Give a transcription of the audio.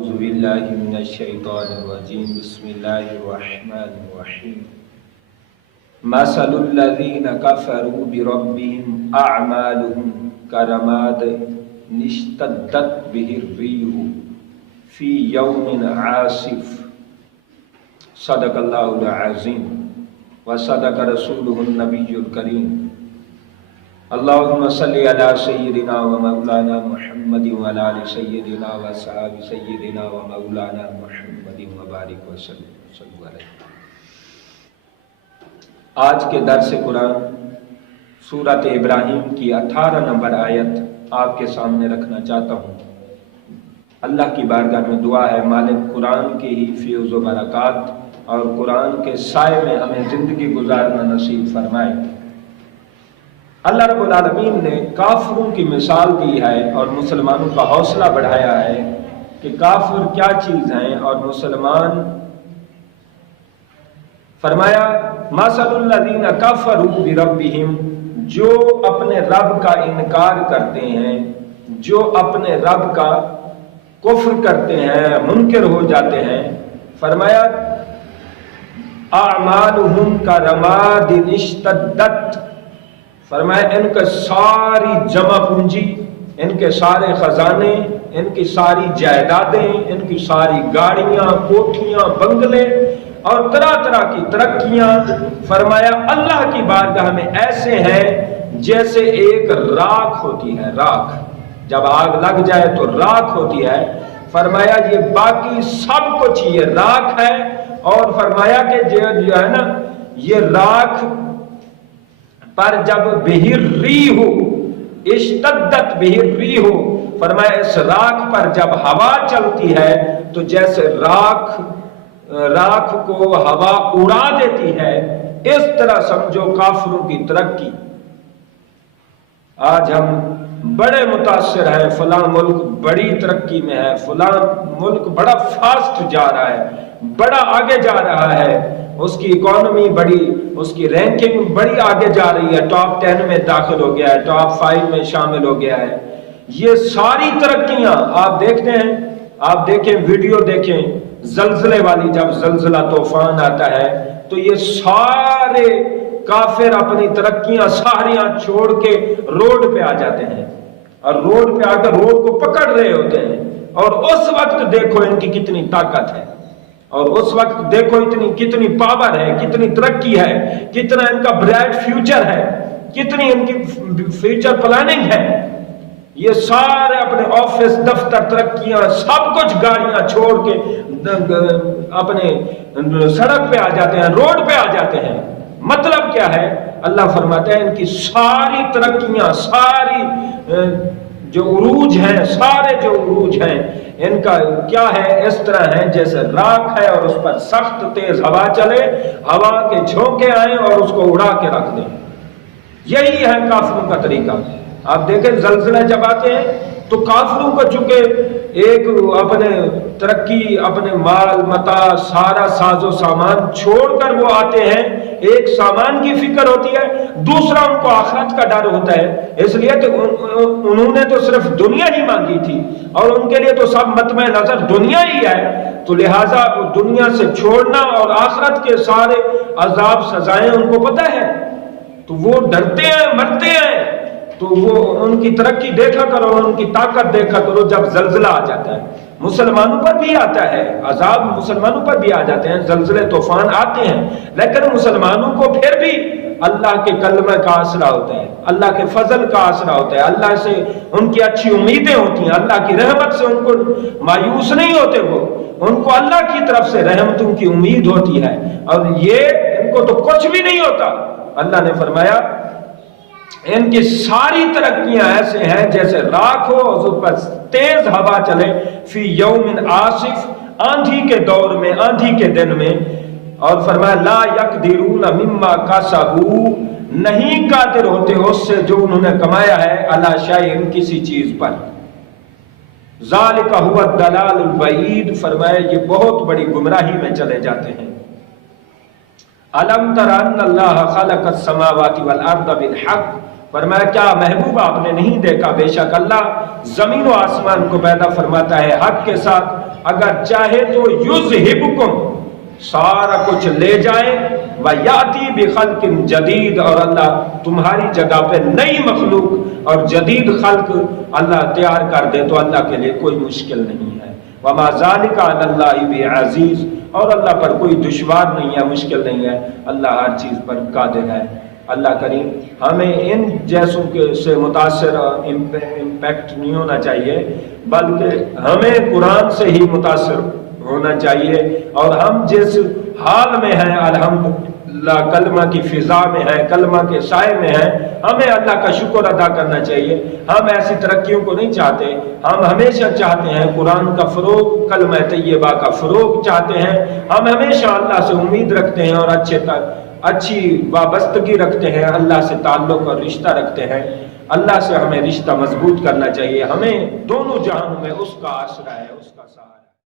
أعوذ بالله من الشيطان الرجيم بسم الله الرحمن الرحيم مثل الذين كفروا بربهم أعمالهم كرماد اشتدت به الريح في يوم عاصف صدق الله العظيم وصدق رسوله النبي الكريم اللهم صل على سيدنا ومولانا محمد وعلى آل سيدنا وصحاب سيدنا ومولانا محمد وبارك وسلم صلوا علیہ۔ آج کے درس قرآن سورۃ ابراہیم کی 18 نمبر آیت آپ کے سامنے رکھنا چاہتا ہوں۔ اللہ کی بارگاہ میں دعا ہے مالک قرآن کی ہی فیض و برکات اور قرآن کے سائے میں ہمیں زندگی گزارنا نصیب فرمائے۔ اللہ رب العالمین نے کافروں کی مثال دی ہے اور مسلمانوں کا حوصلہ بڑھایا ہے کہ کافر کیا چیز ہیں اور مسلمان۔ فرمایا مثل الذین کفروا بربہم، جو اپنے رب کا انکار کرتے ہیں، جو اپنے رب کا کفر کرتے ہیں، منکر ہو جاتے ہیں۔ فرمایا اعمالہم کرماد اشتدت، فرمایا ان کے ساری جمع پونجی، ان کے سارے خزانے، ان کی ساری جائیدادیں، ان کی ساری گاڑیاں، کوٹھیاں، بنگلے اور طرح طرح کی ترقیاں، فرمایا اللہ کی بارگاہ میں ایسے ہیں جیسے ایک راکھ ہوتی ہے۔ راکھ جب آگ لگ جائے تو راکھ ہوتی ہے۔ فرمایا یہ باقی سب کچھ یہ راکھ ہے، اور فرمایا کہ جو ہے نا یہ راکھ پر جب بہر ریح اشتدت بہر ریح، فرمایا اس راکھ پر جب ہوا چلتی ہے تو جیسے راکھ کو ہوا اڑا دیتی ہے، اس طرح سمجھو کافروں کی ترقی۔ آج ہم بڑے متاثر ہیں، فلاں ملک بڑی ترقی میں ہے، فلاں ملک بڑا فاسٹ جا رہا ہے، بڑا آگے جا رہا ہے، اس کی اکانومی بڑی، اس کی رینکنگ بڑی آگے جا رہی ہے، ٹاپ 10 میں داخل ہو گیا ہے، ٹاپ 5 میں شامل ہو گیا ہے۔ یہ ساری ترقیاں آپ دیکھتے ہیں، آپ دیکھیں ویڈیو دیکھیں زلزلے والی، جب زلزلہ طوفان آتا ہے تو یہ سارے کافر اپنی ترقیاں ساریاں چھوڑ کے روڈ پہ آ جاتے ہیں، اور روڈ پہ آ کر روڈ کو پکڑ رہے ہوتے ہیں، اور اس وقت دیکھو ان کی کتنی طاقت ہے، اور اس وقت دیکھو کتنی پاور ہے، کتنی ترقی ہے، کتنا ان کا برائٹ فیوچر ہے، کتنی ان کی فیوچر پلاننگ ہے۔ یہ سارے اپنے آفس، دفتر، ترقیاں، سب کچھ گاڑیاں چھوڑ کے اپنے سڑک پہ آ جاتے ہیں، روڈ پہ آ جاتے ہیں۔ مطلب کیا ہے؟ اللہ فرماتا ہے ان کی ساری ترقیاں، ساری جو عروج ہیں، سارے جو عروج ہیں ان کا کیا ہے؟ اس طرح ہے جیسے راکھ ہے اور اس پر سخت تیز ہوا چلے، ہوا کے جھونکے آئیں اور اس کو اڑا کے رکھ دیں۔ یہی ہے کافروں کا طریقہ۔ آپ دیکھیں زلزلے جب آتے ہیں تو کافروں کو چونکہ ایک اپنے ترقی، اپنے مال متاع، سارا ساز و سامان چھوڑ کر وہ آتے ہیں، ایک سامان کی فکر ہوتی ہے، دوسرا ان کو آخرت کا ڈر ہوتا ہے۔ اس لیے تو انہوں نے تو صرف دنیا ہی مانگی تھی، اور ان کے لیے تو سب مطمع نظر دنیا ہی ہے، تو لہٰذا وہ دنیا سے چھوڑنا اور آخرت کے سارے عذاب سزائیں ان کو پتہ ہے، تو وہ ڈرتے ہیں، مرتے ہیں۔ تو وہ ان کی ترقی دیکھا کرو، ان کی طاقت دیکھا کرو۔ جب زلزلہ آ جاتا ہے مسلمانوں پر بھی آتا ہے، عذاب مسلمانوں پر بھی آ جاتے ہیں، زلزلے طوفان آتے ہیں، لیکن مسلمانوں کو پھر بھی اللہ کے کلمہ کا آسرا ہوتا ہے، اللہ کے فضل کا آسرا ہوتا ہے، اللہ سے ان کی اچھی امیدیں ہوتی ہیں، اللہ کی رحمت سے ان کو مایوس نہیں ہوتے، وہ ان کو اللہ کی طرف سے رحمتوں کی امید ہوتی ہے، اور یہ ان کو تو کچھ بھی نہیں ہوتا۔ اللہ نے فرمایا ان کی ساری ترقیاں ایسے ہیں جیسے راکھ ہو اور اس پر تیز ہوا چلے، فی یوم عاصف، آندھی کے دور میں، آندھی کے دن میں۔ اور فرمایا لا یقدرون مما کسبوا، نہیں قادر ہوتے اس سے جو انہوں نے کمایا ہے، علی شیء، کسی چیز پر۔ ذالک هو الضلال البعید، فرمایا یہ بہت بڑی گمراہی میں چلے جاتے ہیں۔ الم تر ان اللہ خلق السماوات والارض بالحق، فرمایا کیا محبوب آپ نے نہیں دیکھا بے شک اللہ زمین و آسمان کو پیدا فرماتا ہے حق کے ساتھ۔ اگر چاہے تو یذہبکم، سارا کچھ لے جائے، وَيَأْتِي بِخَلْقٍ جدید، اور اللہ تمہاری جگہ پہ نئی مخلوق اور جدید خلق اللہ تیار کر دے، تو اللہ کے لیے کوئی مشکل نہیں ہے۔ وَمَا ذَلِكَ عَلَى اللَّهِ بِعَزِيزٍ، اور اللہ پر کوئی دشوار نہیں ہے، مشکل نہیں ہے، اللہ ہر چیز پر قادر ہے۔ اللہ کریم ہمیں ان جیسوں کے سے متاثر امپیکٹ نہیں ہونا چاہیے، بلکہ ہمیں قرآن سے ہی متاثر ہونا چاہیے، اور ہم جس حال میں ہیں الحمدللہ کلمہ کی فضا میں ہیں، کلمہ کے سائے میں ہیں، ہمیں اللہ کا شکر ادا کرنا چاہیے۔ ہم ایسی ترقیوں کو نہیں چاہتے، ہم ہمیشہ چاہتے ہیں قرآن کا فروغ، کلمہ طیبہ کا فروغ چاہتے ہیں، ہم ہمیشہ اللہ سے امید رکھتے ہیں اور اچھی وابستگی رکھتے ہیں، اللہ سے تعلق اور رشتہ رکھتے ہیں۔ اللہ سے ہمیں رشتہ مضبوط کرنا چاہیے، ہمیں دونوں جہانوں میں اس کا آسرا ہے، اس کا